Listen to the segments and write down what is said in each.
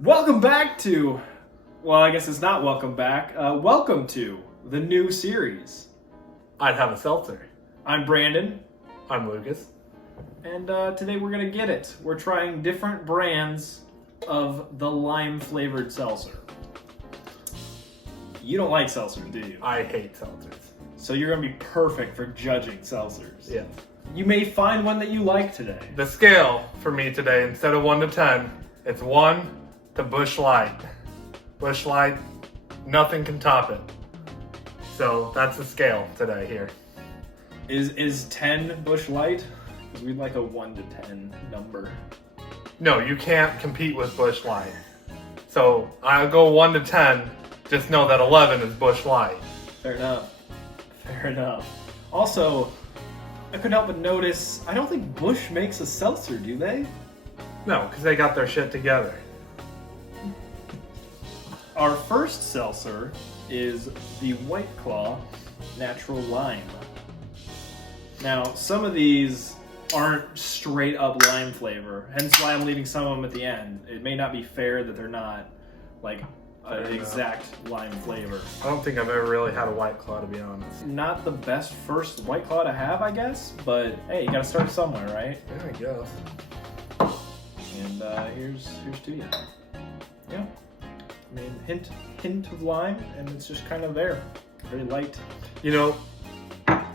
Welcome back to, well, I guess it's not welcome back. Welcome to the new series. I'd have a seltzer. I'm Brandon, I'm Lucas. and today we're going to get it. We're trying different brands of the lime-flavored seltzer. You don't like seltzer, do you? I hate seltzers. So you're going to be perfect for judging seltzers. Yes. You may find one that you like today. The scale for me today, instead of 1 to 10, it's 1 to Busch Light. Busch Light, nothing can top it. So that's the scale today here. Is 10 Busch Light? Because we'd like a 1 to 10 number. No, you can't compete with Busch Light. So I'll go 1 to 10. Just know that 11 is Busch Light. Fair enough. Fair enough. Also, I couldn't help but notice, I don't think Busch makes a seltzer, do they? No, because they got their shit together. Our first seltzer is the White Claw Natural Lime. Now, some of these aren't straight up lime flavor, hence why I'm leaving some of them at the end. It may not be fair that they're not like an exact lime flavor. I don't think I've ever really had a White Claw, to be honest. Not the best first White Claw to have, I guess, but hey, you gotta start somewhere, right? Yeah, I guess. And here's to you. Yeah. I mean, hint of lime, and it's just kind of there. Very light. You know,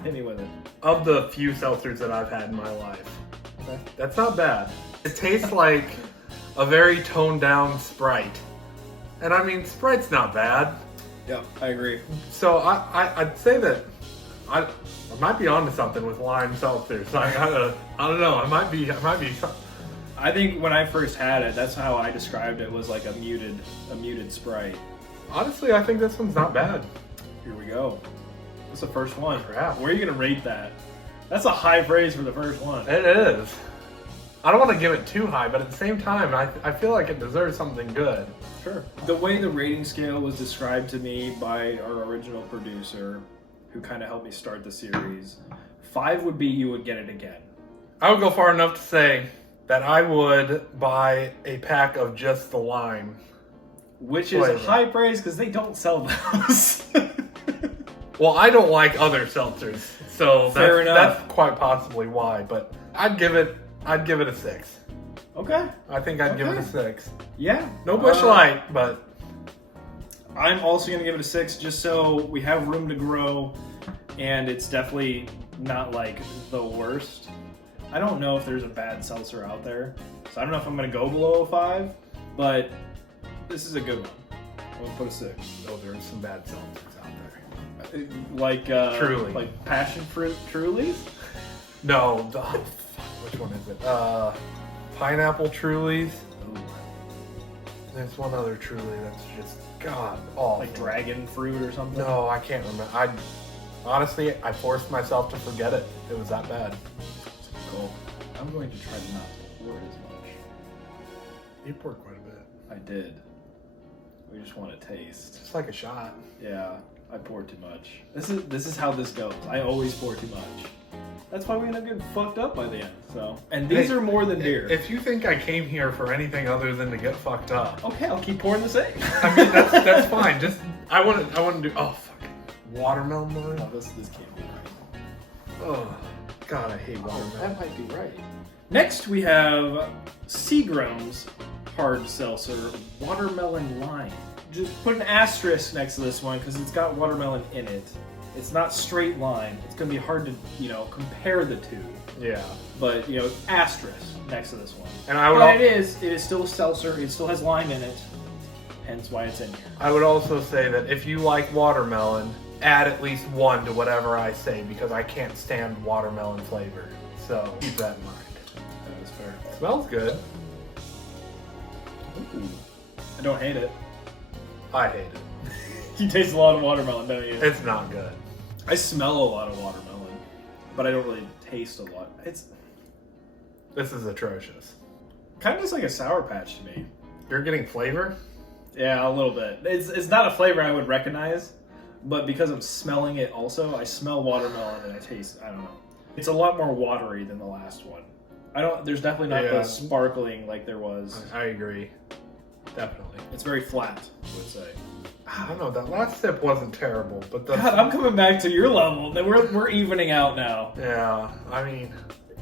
Hit me with it. of the few seltzers that I've had in my life, Okay. that's not bad. It tastes like a very toned down Sprite. And I mean, Sprite's not bad. Yep, I agree. So I'd say that I might be onto something with lime seltzers. I don't know. I might be. I think when I first had it, that's how I described it, was like a muted Sprite. Honestly, I think this one's not bad. Here we go. That's the first one. Crap. Where are you gonna rate that? That's a high praise for the first one. It is. I don't want to give it too high, but at the same time, I feel like it deserves something good. Sure. The way the rating scale was described to me by our original producer, who kind of helped me start the series, 5 would be you would get it again. I would go far enough to say that I would buy a pack of just the lime. Which is Flavor. high praise because they don't sell those. Well, I don't like other seltzers, so Fair enough. that's quite possibly why. But I'd give it a 6. Okay. I think I'd give it a Okay. 6. Yeah. No Busch Light, but I'm also going to give it a 6 just so we have room to grow, and it's definitely not like the worst. I don't know if there's a bad seltzer out there, so I don't know if I'm going to go below a 5, but this is a good one. I'm going to put a 6. oh, there's some bad seltzers out there. Like Truly. like passion fruit Trulies. No, which one is it? Pineapple Trulies. There's one other Truly that's just god awful. Like dragon fruit or something. No, I can't remember. Honestly, I forced myself to forget it. It was that bad. Cool. I'm going to try to not pour as much. You poured quite a bit. I did. We just want to taste. Just like a shot. Yeah, I poured too much. This is how this goes. I always pour too much. That's why we end up getting fucked up by the end. So, and these Hey, are more than beer. If you think I came here for anything other than to get fucked up, Okay, I'll keep pouring the same. I mean that's fine. Just I want to do. Oh fuck, watermelon No, wine. this can't be right. Oh god, I hate That watermelon. might be right. Next, we have Seagram's hard seltzer, watermelon lime. Just put an asterisk next to this one because it's got watermelon in it. It's not straight lime. It's going to be hard to, compare the two. Yeah, But, asterisk next to this one. and I would. But it is still a seltzer. It still has lime in it. Hence why it's in here. I would also say that if you like watermelon, add at least 1 to whatever I say because I can't stand watermelon flavor. So keep that in mind. That is fair. Smells good. Ooh. I don't hate it. I hate it. You taste a lot of watermelon, don't you? It's not good. I smell a lot of watermelon, but I don't really taste a lot. It's This is atrocious. kind of just like a Sour Patch to me. You're getting flavor? Yeah, a little bit. It's not a flavor I would recognize, but because I'm smelling it also, I smell watermelon and I don't know. It's a lot more watery than the last one. There's definitely not Yeah. the sparkling like there was. I agree. Definitely. It's very flat, I would say. I don't know. That last sip wasn't terrible, but the God, I'm coming back to your level. We're evening out now. yeah. I mean,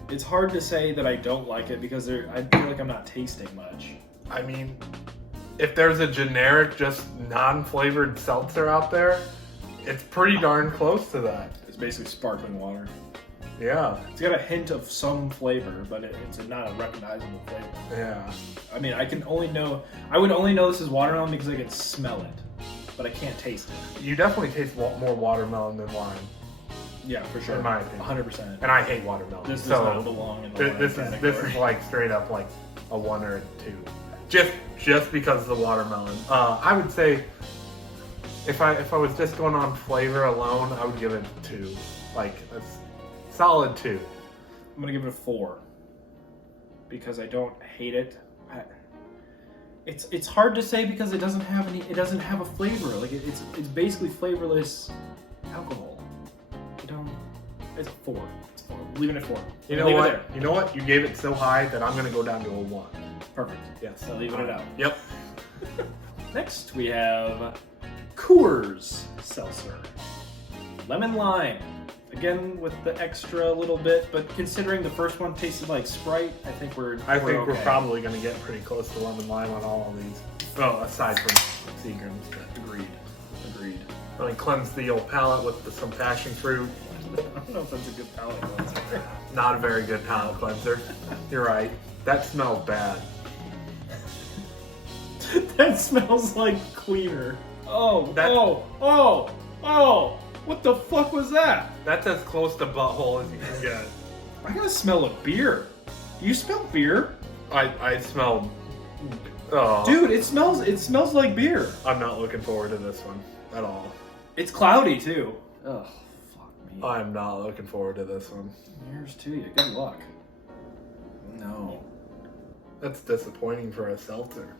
It's hard to say that I don't like it because I feel like I'm not tasting much. I mean, if there's a generic, just non-flavored seltzer out there, it's pretty darn close to that. It's basically sparkling water. Yeah. It's got a hint of some flavor, but it's not a recognizable flavor. Yeah. I mean, I would only know this is watermelon because I can smell it, but I can't taste it. You definitely taste more watermelon than lime. Yeah, for sure. In my opinion. 100%. And I hate watermelon. This does so not belong in the lime this category. is like straight up like a 1 or a 2. Just because of the watermelon. I would say if I was just going on flavor alone, I would give it a 2. Like a solid 2. I'm gonna give it a 4 because I don't hate it. It's hard to say because it doesn't have a flavor. Like it's basically flavorless alcohol. It's a 4. It's a 4. I'm leaving it at 4. You know what? You know what? You gave it so high that I'm gonna go down to a 1. Perfect. Yes. So leaving it out. Yep. Next we have Coors Seltzer. Lemon lime. Again with the extra little bit, but considering the first one tasted like Sprite, I think we're we're okay. probably gonna get pretty close to lemon lime on all of these. Oh, aside from Seagrams. Agreed. Really cleanse the old palate with some passion fruit. I don't know if that's a good palate cleanser. Not a very good palate cleanser. You're right. That smells bad. That smells like cleaner. Oh, what the fuck was that? That's as close to butthole as you can get. I gotta smell a beer. You smell beer? I smell. Oh, Dude, it smells like beer. I'm not looking forward to this one at all. It's cloudy too. Oh, fuck me. I'm not looking forward to this one. Here's to you. Good luck. No. That's disappointing for a seltzer.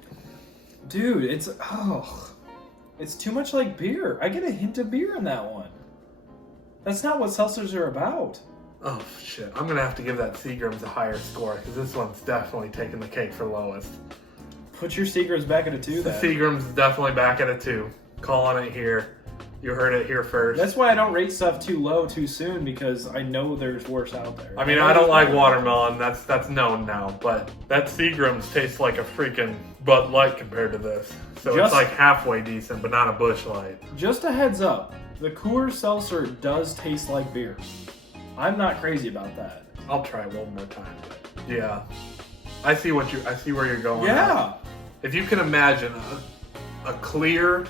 Dude, it's too much like beer. I get a hint of beer in that one. That's not what seltzers are about. Oh shit! I'm gonna have to give that Seagram's a higher score because this one's definitely taking the cake for lowest. Put your Seagrams back at a 2 The then. Seagram's is definitely back at a 2. Calling it here. You heard it here first. That's why I don't rate stuff too low too soon because I know there's worse out there. I mean, I don't like watermelon. That's known now. But that Seagram's tastes like a freaking Bud Light compared to this. So it's like halfway decent, but not a Busch Light. Just a heads up, the Coors Seltzer does taste like beer. I'm not crazy about that. I'll try it one more time. But yeah, I see where you're going. Yeah. If you can imagine a clear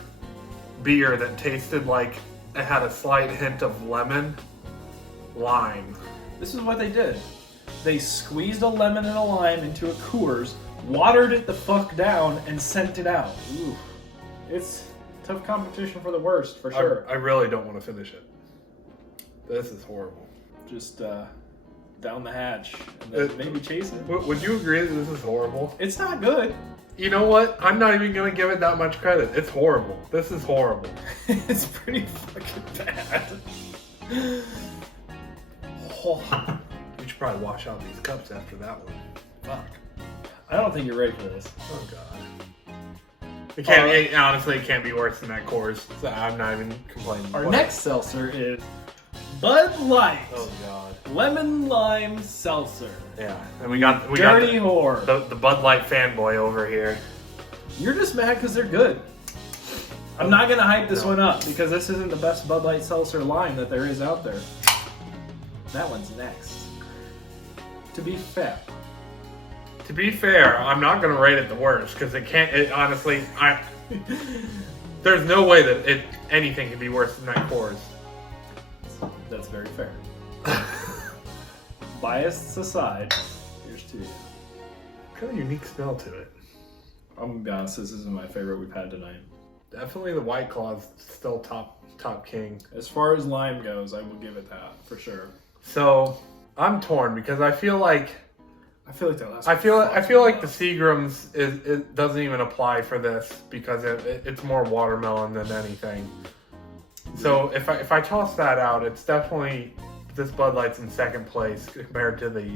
beer that tasted like it had a slight hint of lemon, lime. This is what they did. They squeezed a lemon and a lime into a Coors, watered it the fuck down, and sent it out. Ooh. It's tough competition for the worst, for sure. I really don't want to finish it. This is horrible. Just down the hatch and then maybe chase it. Would you agree that this is horrible? It's not good. You know what? I'm not even going to give it that much credit. It's horrible. This is horrible. It's pretty fucking bad. Oh, We should probably wash out these cups after that one. fuck. I don't think you're ready for this. Oh god. It can't. Honestly, it can't be worse than that Coors. So I'm not even complaining. Our next seltzer is Bud Light. Oh god. Lemon Lime Seltzer. Yeah, and we got Dirty whore. the Bud Light fanboy over here. You're just mad because they're good. I'm not gonna hype this one up because this isn't the best Bud Light Seltzer line that there is out there. That one's next. To be fair, I'm not gonna rate it the worst because it can't. It honestly, there's no way that anything can be worse than that Coors. That's very fair. Bias aside, here's to you. Kind of unique smell to it. I'm gonna be honest, this isn't my favorite we've had tonight. Definitely the White Claw's still top king. As far as lime goes, I will give it that for sure. So I'm torn because I feel like that last. I feel like the Seagram's it doesn't even apply for this because it's more watermelon than anything. So if I toss that out, it's definitely this Bud Light's in second place compared to the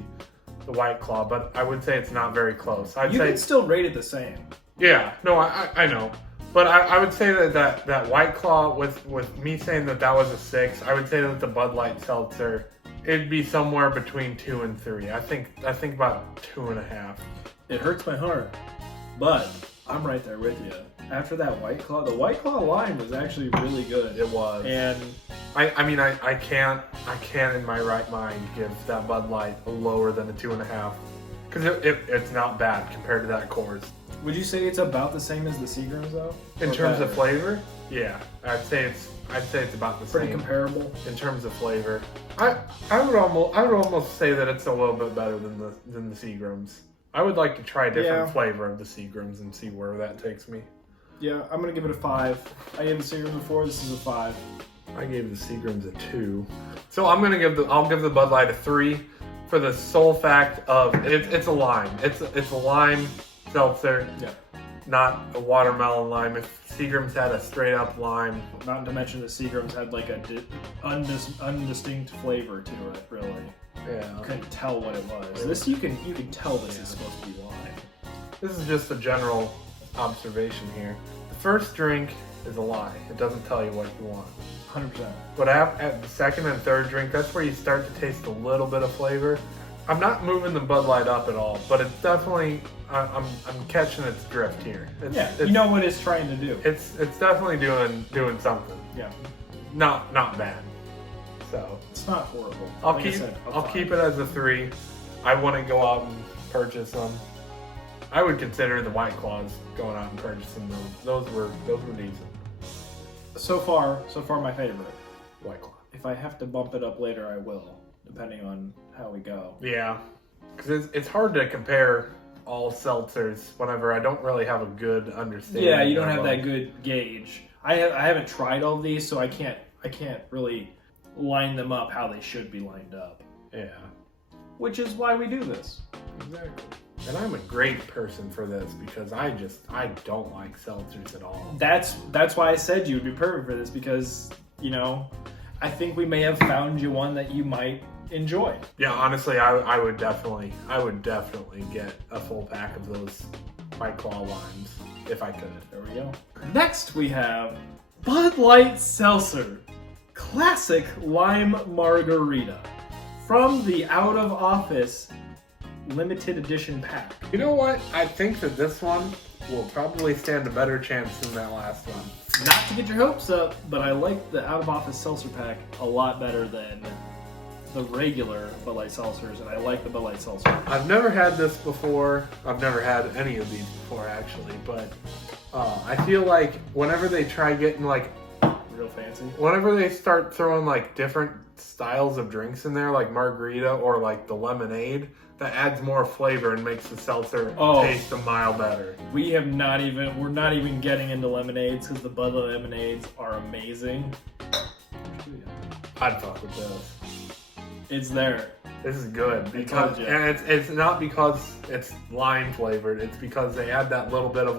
White Claw, but I would say it's not very close. You can still rate it the same. Yeah, no, I know. But I would say that White Claw, with me saying that was a 6, I would say that the Bud Light Seltzer, it'd be somewhere between 2 and 3. I think about 2.5. It hurts my heart, but I'm right there with you. After that White Claw, the White Claw lime was actually really good. It was. And I mean, I can't in my right mind give that Bud Light a lower than a 2.5. Because it's not bad compared to that Coors. Would you say it's about the same as the Seagrams though? In terms of flavor? Yeah. I'd say it's about the same. Pretty comparable. In terms of flavor. I would almost say that it's a little bit better than the Seagrams. I would like to try a different flavor of the Seagrams and see where that takes me. Yeah, I'm gonna give it a 5. I gave the Seagrams a 4, this is a 5. I gave the Seagrams a 2. So I'll give the Bud Light a 3 for the sole fact of it's a lime. It's a lime seltzer. Yeah. Not a watermelon lime. If Seagrams had a straight up lime. Not to mention the Seagrams had like a undistinct flavor to it, really. Yeah. You couldn't tell what it was. This you can tell this is supposed to be lime. This is just a general observation here. The first drink is a lie. It doesn't tell you what you want. 100%. But at the second and third drink, that's where you start to taste a little bit of flavor. I'm not moving the Bud Light up at all, but it's definitely I'm catching its drift here. You know what it's trying to do. It's definitely doing something. Yeah. Not bad. So it's not horrible. I'll keep it as a 3. I wouldn't go out and purchase them. I would consider the White Claws going out and purchasing those. Those were decent. So far my favorite. White Claw. If I have to bump it up later, I will, depending on how we go. Yeah, because it's hard to compare all seltzers whenever I don't really have a good understanding. Yeah, you don't have that good gauge. I haven't tried all of these, so I can't really line them up how they should be lined up. Yeah. Which is why we do this. Exactly. And I'm a great person for this because I don't like seltzers at all. That's why I said you would be perfect for this because, I think we may have found you one that you might enjoy. Yeah, honestly, I would definitely get a full pack of those White Claw limes if I could. There we go. Next we have Bud Light Seltzer Classic Lime Margarita from the Out of Office limited edition pack. You know what? I think that this one will probably stand a better chance than that last one. Not to get your hopes up, but I like the Out of Office Seltzer pack a lot better than the regular Bud Light Seltzers, and I like the Bud Light Seltzer. I've never had this before. I've never had any of these before, actually, but I feel like whenever they try getting real fancy, whenever they start throwing different styles of drinks in there, like margarita or the lemonade, that adds more flavor and makes the seltzer taste a mile better. We're not even getting into lemonades because the Bud Light lemonades are amazing. I'd fuck with this. It's there. This is good because, and it's not because it's lime flavored. It's because they add that little bit of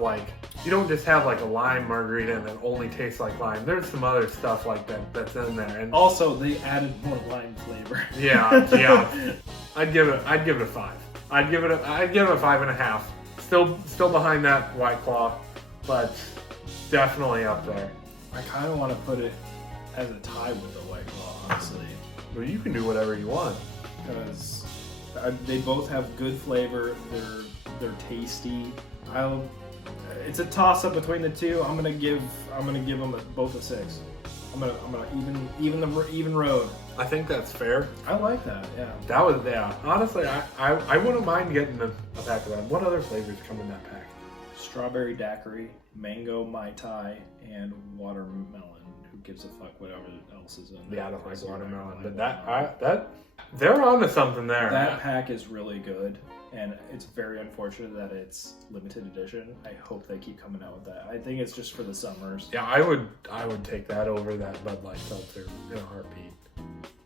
you don't just have a lime margarita and it only tastes like lime. There's some other stuff like that's in there. And also, they added more lime flavor. Yeah. I'd give it a 5. I'd give it a 5.5. Still behind that White Claw, but definitely up there. I kind of want to put it as a tie with the White Claw, honestly. Well, you can do whatever you want. Because they both have good flavor. They're tasty. It's a toss up between the two. I'm gonna give them both a 6. I'm gonna even road. I think that's fair. I like that. Yeah. Honestly, I wouldn't mind getting a pack of that. What other flavors come in that pack? Strawberry daiquiri, mango mai tai, and watermelon. Who gives a fuck whatever else is in there? Yeah, I don't like watermelon, but that they're onto something there. That pack is really good, and it's very unfortunate that it's limited edition. I hope they keep coming out with that. I think it's just for the summers. Yeah, I would take that over that Bud Light Seltzer in a heartbeat.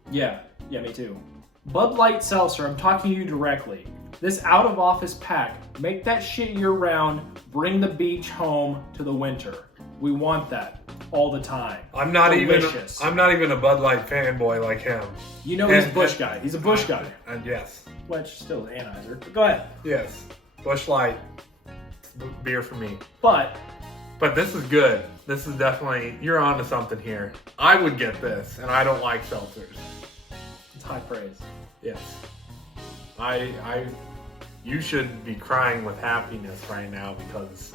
Yeah, me too. Bud Light Seltzer, I'm talking to you directly. This Out of Office pack, make that shit year round. Bring the beach home to the winter. We want that all the time. I'm not Delicious. even a Bud Light fanboy like him. He's a Busch guy. He's a Busch guy. And yes. Which still is Anheuser. But go ahead. Yes. Busch Light. beer for me. But this is good. This is definitely, you're onto something here. I would get this, and I don't like seltzers. it's high praise. Yes. You should be crying with happiness right now because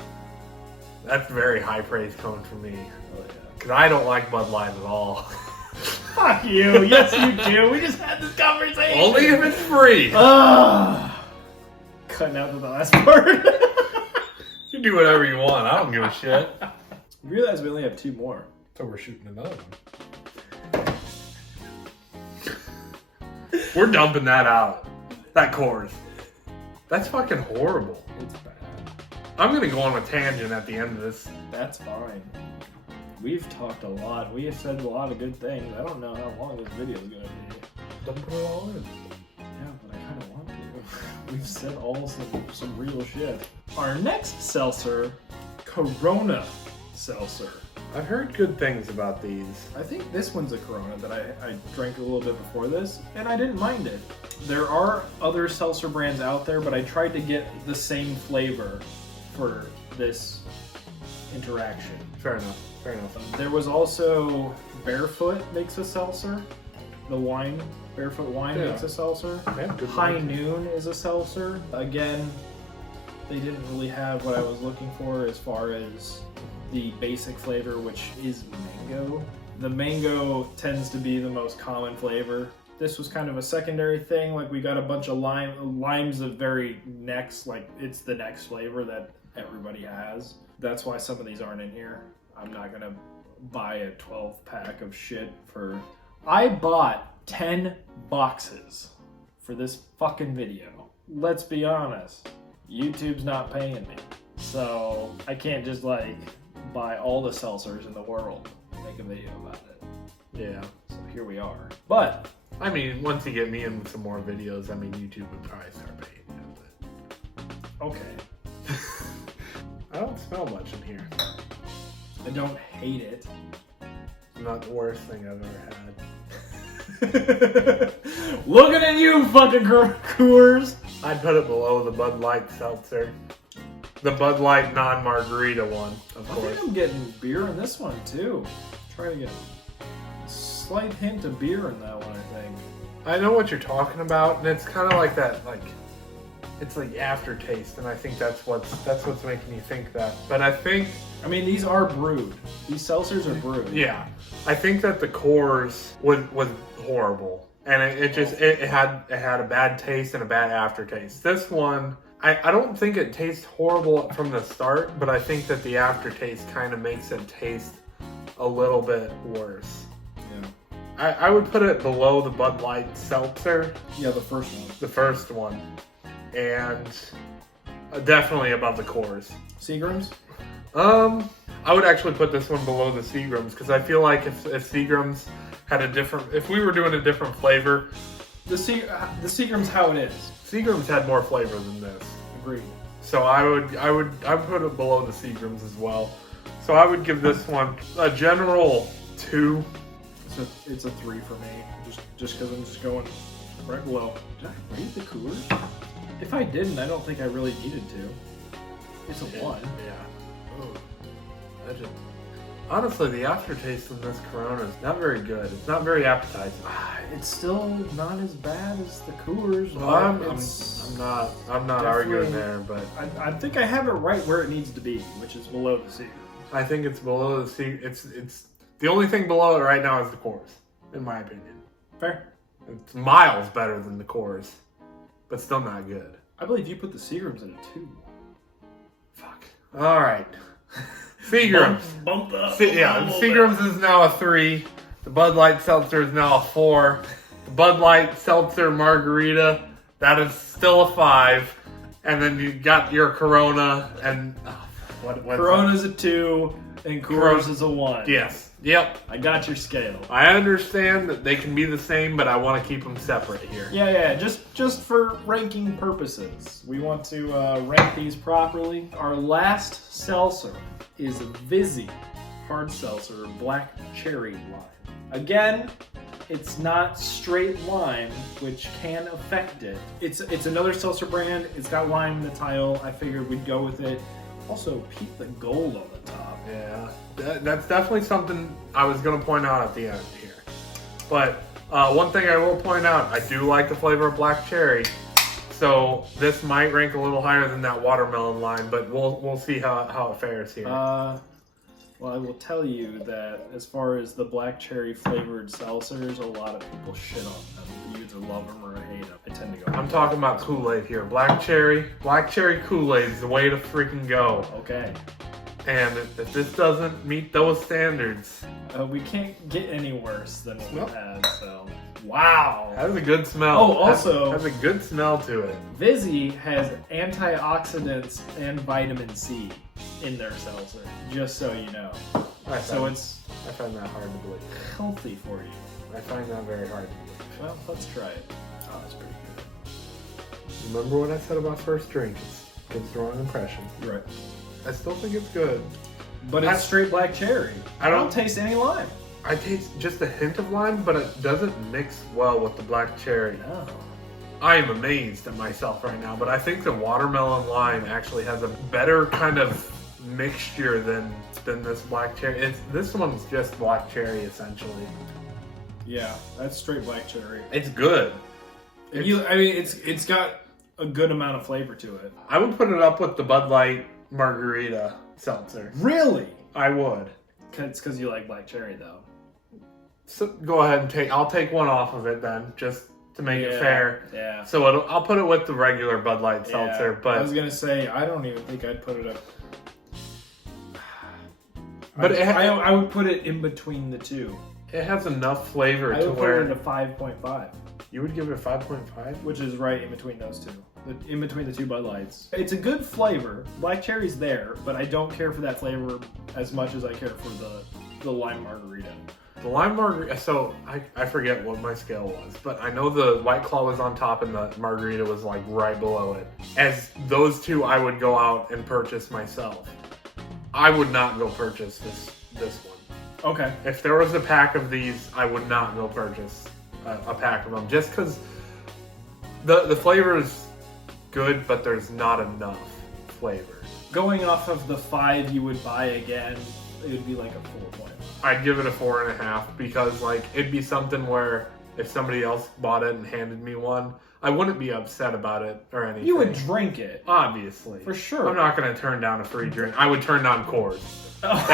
that's very high praise coming from me. Oh, yeah. Because I don't like Bud Light at all. Fuck you. Yes, you do. We just had this conversation. Only if it's free. Cutting out the last part. You do whatever you want. I don't give a shit. You realize we only have 2 more. So we're shooting another one. We're dumping that out. That Coors. That's fucking horrible. It's bad. I'm gonna go on a tangent at the end of this. That's fine. We've talked a lot. We have said a lot of good things. I don't know how long this video is gonna be. Dump it all in. Yeah, but I kind of want to. We've said some real shit. Our next seltzer, Corona Seltzer. I've heard good things about these. I think this one's a Corona that I drank a little bit before this, and I didn't mind it. There are other seltzer brands out there, but I tried to get the same flavor for this interaction. Fair enough. Fair enough. There was also Barefoot makes a seltzer. The wine, Barefoot Wine makes a seltzer. High Noon is a seltzer. Again, they didn't really have what I was looking for as far as the basic flavor, which is mango. The mango tends to be the most common flavor. This was kind of a secondary thing. Like we got a bunch of lime's the very next, like it's the next flavor that everybody has. That's why some of these aren't in here. I'm not gonna buy a 12 pack of shit for... I bought 10 boxes for this fucking video. Let's be honest, YouTube's not paying me. So I can't just like buy all the seltzers in the world and make a video about it. Yeah. So here we are. But I mean, once you get me in some more videos, I mean, YouTube would probably start paying you. But... okay. I don't smell much in here. I don't hate it. It's not the worst thing I've ever had. Looking at you, fucking Coors. I'd put it below the Bud Light Seltzer. The Bud Light non-margarita one, of I course. think I'm getting beer in this one too. Trying to get a slight hint of beer in that one, I think. I know what you're talking about, and it's kind of like that, like, it's like aftertaste, and I think that's what's making you think that. But I mean, these are brewed. These seltzers are brewed. Yeah, I think that the Coors was horrible, and it had a bad taste and a bad aftertaste. This one, I don't think it tastes horrible from the start, but I think that the aftertaste kind of makes it taste a little bit worse. Yeah. I would put it below the Bud Light Seltzer. Yeah, the first one. The first one. And definitely above the Coors. Seagrams? I would actually put this one below the Seagrams because I feel like if Seagrams had if we were doing a different flavor, The Seagram's how it is. Seagrams had more flavor than this. Agreed. So I would put it below the Seagrams as well. So I would give this one a general 2. It's a 3 for me. Just because I'm just going right below. Did I rate the Coors? If I didn't, I don't think I really needed to. It's a 1. Yeah. Ooh. Honestly, the aftertaste of this Corona is not very good. It's not very appetizing. It's still not as bad as the Coors. Well, I'm not arguing there, but I think I have it right where it needs to be, which is below the Seagram. I think it's below the Sea. It's the only thing below it right now is the Coors, in my opinion. Fair. It's miles better than the Coors, but still not good. I believe you put the Seagrams in a 2. Fuck. All right. Seagrams. Bump up. The Seagrams is now a 3. The Bud Light Seltzer is now a 4. The Bud Light Seltzer Margarita, that is still a 5. And then you got your Corona and Corona's a 2 and Coors is a 1. Yes. Yep. I got your scale. I understand that they can be the same, but I want to keep them separate here. Yeah. Just for ranking purposes, we want to rank these properly. Our last seltzer is Vizzy hard seltzer black cherry lime. Again, it's not straight lime, which can affect it. It's another seltzer brand. It's got lime in the title. I figured we'd go with it. Also, peep the gold on the top. Yeah, that's definitely something I was going to point out at the end here. But one thing I will point out, I do like the flavor of black cherry. So this might rank a little higher than that watermelon line, but we'll see how it fares here. Well, I will tell you that as far as the black cherry flavored seltzers, a lot of people shit on them. You either love them or hate them. I tend to go. I'm talking about Kool-Aid here. Black cherry Kool-Aid is the way to freaking go. Okay. And if this doesn't meet those standards, we can't get any worse than what we've had. So, wow. Has a good smell. Oh, also has a good smell to it. Vizzy has antioxidants and vitamin C in their seltzer. Just so you know. I find that hard to believe. Healthy for you. I find that very hard to believe. Well, let's try it. Oh, that's pretty good. Remember what I said about first drink? It gives the wrong impression. You're right. I still think it's good. But it's straight black cherry. I don't taste any lime. I taste just a hint of lime, but it doesn't mix well with the black cherry. No. I am amazed at myself right now, but I think the watermelon lime actually has a better kind of mixture than this black cherry. This one's just black cherry essentially. Yeah, that's straight black cherry. It's good. It's got a good amount of flavor to it. I would put it up with the Bud Light Margarita seltzer. Really? I would. It's because you like black cherry, though. So go ahead and I'll take one off of it then, just to make it fair. Yeah. So I'll put it with the regular Bud Light seltzer. Yeah. But I was gonna say I don't even think I'd put it up. But I would put it in between the two. It has enough flavor I to would where put it at a 5.5. You would give it a 5.5? Which is right in between those two. In between the two Bud Lights. It's a good flavor. Black cherry's there, but I don't care for that flavor as much as I care for the lime margarita. The lime margarita, so I forget what my scale was, but I know the White Claw was on top and the margarita was like right below it. As those two I would go out and purchase myself. I would not go purchase this one. Okay. If there was a pack of these, I would not go purchase a pack of them, just because the flavor is good, but there's not enough flavor. Going off of the 5 you would buy again, it would be like a 4.5. I'd give it a 4.5 because like it'd be something where if somebody else bought it and handed me one, I wouldn't be upset about it or anything. You would drink it. Obviously. For sure. I'm not going to turn down a free drink. I would turn down Coors. Fuck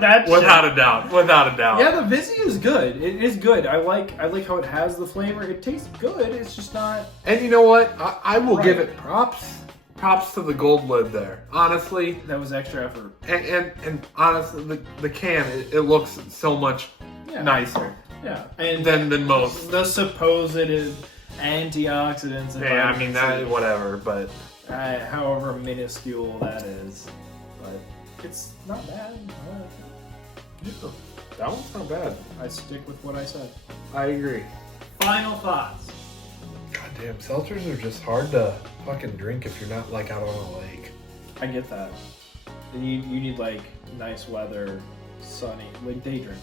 that shit. Without a doubt. Without a doubt. Yeah, the Vizzy is good. It is good. I like how it has the flavor. It tastes good. It's just not... And you know what? I will give it props. Props to the gold lid there. Honestly. That was extra effort. And honestly, the can, it looks so much nicer. Yeah. And than most. The supposed antioxidants. Yeah, I mean, that whatever, but... however minuscule that is. But it's not bad. Yeah, that one's not bad. I stick with what I said. I agree. Final thoughts. Goddamn, seltzers are just hard to fucking drink if you're not like out on a lake. I get that. You need like nice weather, sunny, like day drinking.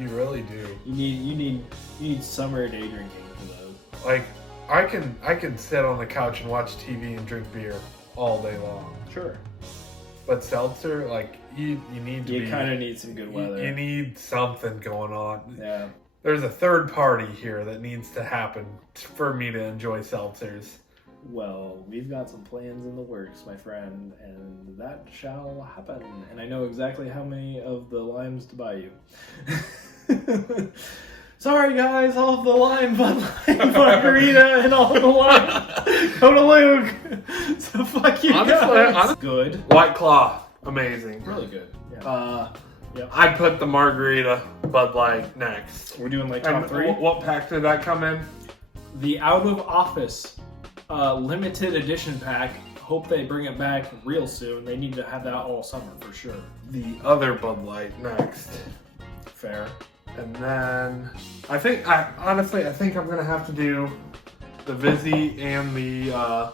You really do. You need summer day drinking for those. Like I can sit on the couch and watch TV and drink beer all day long. Sure. But seltzer, like you need to. You kind of need some good weather. You need something going on. Yeah. There's a third party here that needs to happen for me to enjoy seltzers. Well, we've got some plans in the works, my friend, and that shall happen. And I know exactly how many of the limes to buy you. Sorry, guys, all of the lime, Bud Light, Margarita, and all the lime go to Luke. So fuck you guys. Good. White Claw, amazing. Really good. Yeah. Yep. I'd put the Margarita Bud Light next. We're doing like top 3. What pack did that come in? The Out of Office limited edition pack. Hope they bring it back real soon. They need to have that all summer for sure. The other Bud Light next. Fair. And then I think I'm gonna have to do the Vizzy and the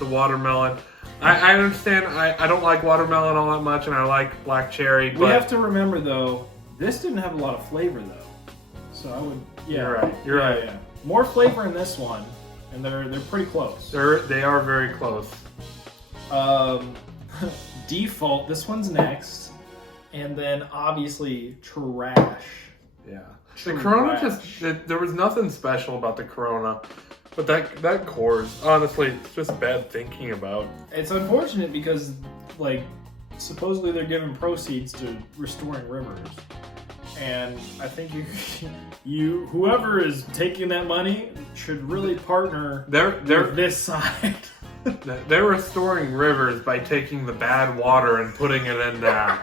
watermelon. I understand I don't like watermelon all that much, and I like black cherry. But we have to remember though, this didn't have a lot of flavor though. So I would You're right. You're right. Yeah. More flavor in this one, and they're pretty close. They are very close. default, this one's next. And then obviously trash. Yeah. The Corona there was nothing special about the Corona. But that Coors, honestly, it's just bad thinking about. It's unfortunate because, like, supposedly they're giving proceeds to restoring rivers. And I think you whoever is taking that money should really partner with this side. They're restoring rivers by taking the bad water and putting it in that.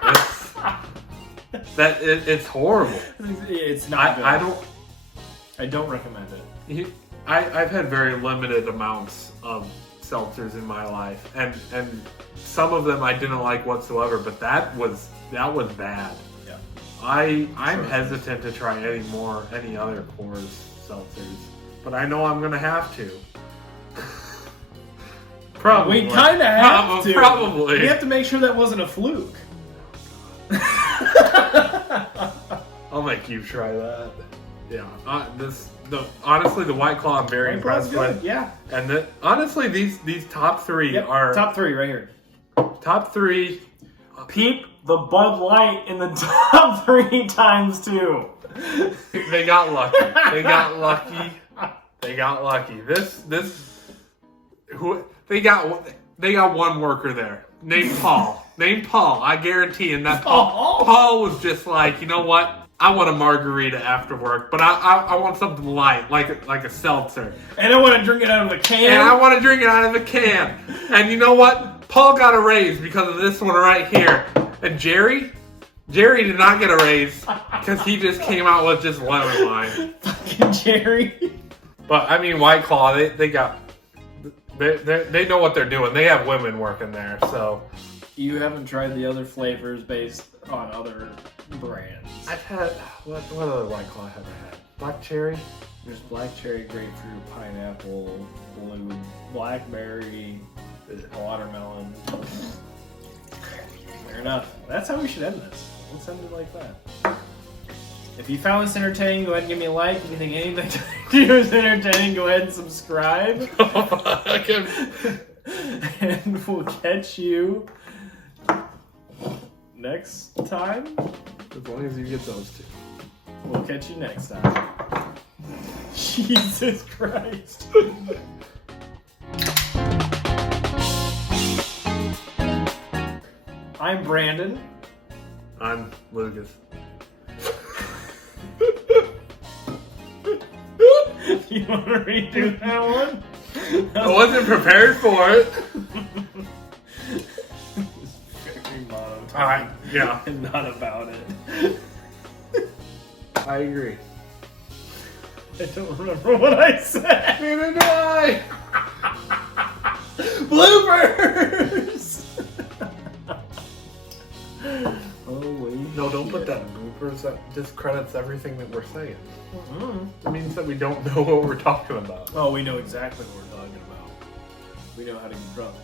It's horrible. It's not good. I don't recommend it. I've had very limited amounts of seltzers in my life, and some of them I didn't like whatsoever. But that was bad. Yeah. I'm hesitant to try any other Coors seltzers, but I know I'm gonna have to. Probably. We kind of have to. Probably. We have to make sure that wasn't a fluke. I'll make you try that. Yeah. Honestly, the White Claw I'm very impressed with. Yeah. And honestly, these top three are top three right here. Top three. Peep the Bud Light in the top 3 times 2. They got lucky. They got lucky. They got lucky. They got one worker there named Paul. I guarantee. And that Paul was just like, you know what? I want a margarita after work, but I want something light, like a seltzer. And I want to drink it out of a can. And you know what? Paul got a raise because of this one right here. And Jerry did not get a raise because he just came out with just lemon lime. Fucking Jerry. But I mean, White Claw, they know what they're doing. They have women working there, so. You haven't tried the other flavors based on other brands. I've had what other White Claw have I had? Black cherry. There's black cherry, grapefruit, pineapple, blue, blackberry, watermelon. Fair enough. That's how we should end this. Let's end it like that. If you found this entertaining, go ahead and give me a like. If you think anything to do is entertaining, go ahead and subscribe. And we'll catch you next time. As long as you get those two. We'll catch you next time. Jesus Christ. I'm Brandon. I'm Lucas. You want to redo that one? I wasn't prepared for it. Very monotone. Alright, yeah. And not about it. I agree. I don't remember what I said. Neither do I. Bloopers! Holy No, don't shit. put that in bloopers. That discredits everything that we're saying. Mm-hmm. It means that we don't know what we're talking about. Oh, we know exactly what we're talking about. We know how to get drunk.